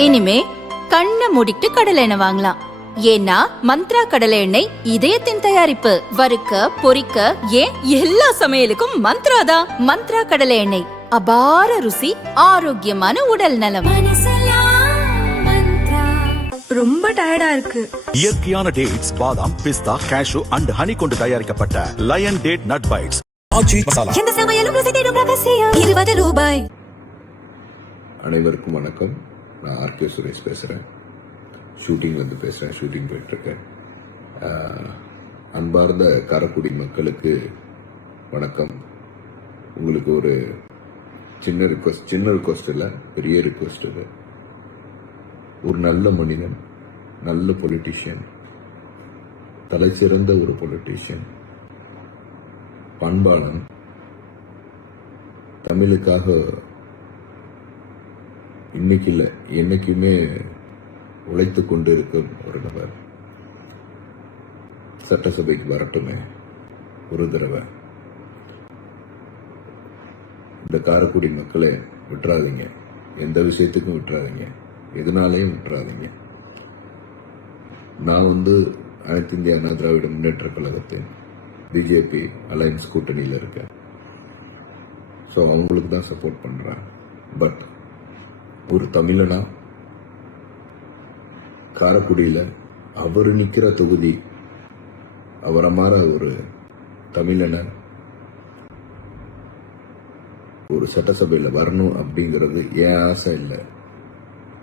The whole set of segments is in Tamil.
இனிமே கண்ணை மூடிட்டு கடலை எண்ணெய் வாங்கலாம். ஏன்னா மந்த்ரா கடலை எண்ணெய் இதயத்தின் தயாரிப்பு. வறுக்க பொரிக்க ஏன் எல்லா சமையலுக்கும் மந்த்ரா தான். மந்த்ரா கடலை எண்ணெய், அபார ருசி, ஆரோக்கியமான உடல் நலம். ரொம்ப டயர்டா இருக்கு. இயற்கையான டேட்ஸ், பாதாம், பிஸ்தா, கேஷு அண்ட் ஹனி கொண்டு தயாரிக்கப்பட்ட லயன் டேட் நட் பைட்ஸ். இந்த சமையலும் ருசி தேடும் ரகசியம். 20 ரூபாய். அனைவருக்கும் வணக்கம். நான் ஆர்கே சுரேஷ் பேசுறேன். ஷூட்டிங் பேசுறேன். ஷூட்டிங் போயிட்டு இருக்கேன். அன்பார்ந்த காரைக்குடி மக்களுக்கு வணக்கம். உங்களுக்கு ஒரு சின்ன ரிக்வெஸ்ட் இல்லை, பெரிய ரிக்வெஸ்ட் இது. ஒரு நல்ல மனிதன், நல்ல பொலிட்டீஷியன், தலைச்சிறந்த ஒரு பொலிட்டீஷியன், பண்பாளன், தமிழுக்காக இன்னைக்கு இல்லை என்னைக்குமே உழைத்து கொண்டு இருக்கும் ஒரு நபர் சட்டசபைக்கு வரட்டுமே ஒரு தடவை. இந்த காரைக்குடி மக்களை விட்டுறாதீங்க, எந்த விஷயத்துக்கும் விட்டுறாதீங்க, எதனாலையும் விட்டுறாதீங்க. நான் அனைத்து இந்திய அண்ணா திராவிட முன்னேற்ற கழகத்தின் பிஜேபி அலையன்ஸ் கூட்டணியில் இருக்கேன். ஸோ அவங்களுக்கு தான் சப்போர்ட் பண்றேன். பட் ஒரு தமிழனா காரைக்குடியில் அவர் நிற்கிற தொகுதி, அவரை மாற ஒரு தமிழனை ஒரு சட்டசபையில் வரணும் அப்படிங்கிறது என் ஆசை இல்லை.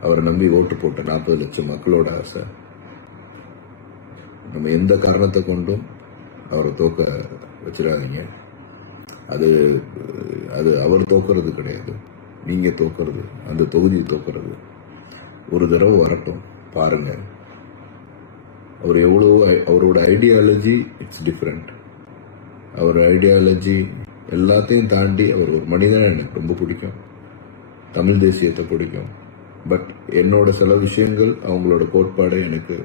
அவரை நம்பி ஓட்டு போட்ட 40 லட்சம் மக்களோட ஆசை. நம்ம எந்த காரணத்தை கொண்டும் அவரை தோக்க வச்சிடாதீங்க. அது அது அவர் தோக்கிறது கிடையாது, நீங்க தோக்கிறது, அந்த தொகுதி தோக்கிறது. ஒரு தடவை வரட்டும், பாருங்க. அவர் எவ்வளோ அவரோட ஐடியாலஜி இட்ஸ் டிஃப்ரெண்ட். அவர் ஐடியாலஜி எல்லாத்தையும் தாண்டி அவர் ஒரு மனிதனை எனக்கு ரொம்ப பிடிக்கும். தமிழ் தேசியத்தை பிடிக்கும். பட் என்னோட சில விஷயங்கள், அவங்களோட கோட்பாடு எனக்கு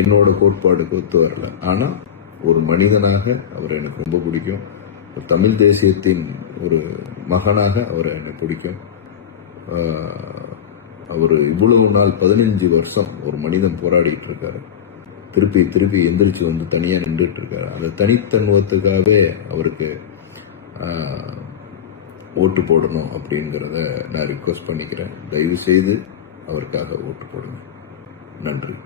என்னோட கோட்பாடுக்கு ஒத்து வரல. ஆனா ஒரு மனிதனாக அவர் எனக்கு ரொம்ப பிடிக்கும். தமிழ் தேசியத்தின் ஒரு மகனாக அவரை எனக்கு பிடிக்கும். அவர் இவ்வளவு நாள் 15 வருஷம் ஒரு மனிதன் போராடிட்டு இருக்காரு. திருப்பி திருப்பி எந்திரிச்சு தனியா நின்றுட்டு இருக்காரு. அந்த தனித்தன்மத்துக்காகவே அவருக்கு ஓட்டு போடணும் அப்படிங்கிறத நான் ரிக்வெஸ்ட் பண்ணிக்கிறேன். தயவு செய்து அவருக்காக ஓட்டு போடுங்க. நன்றி.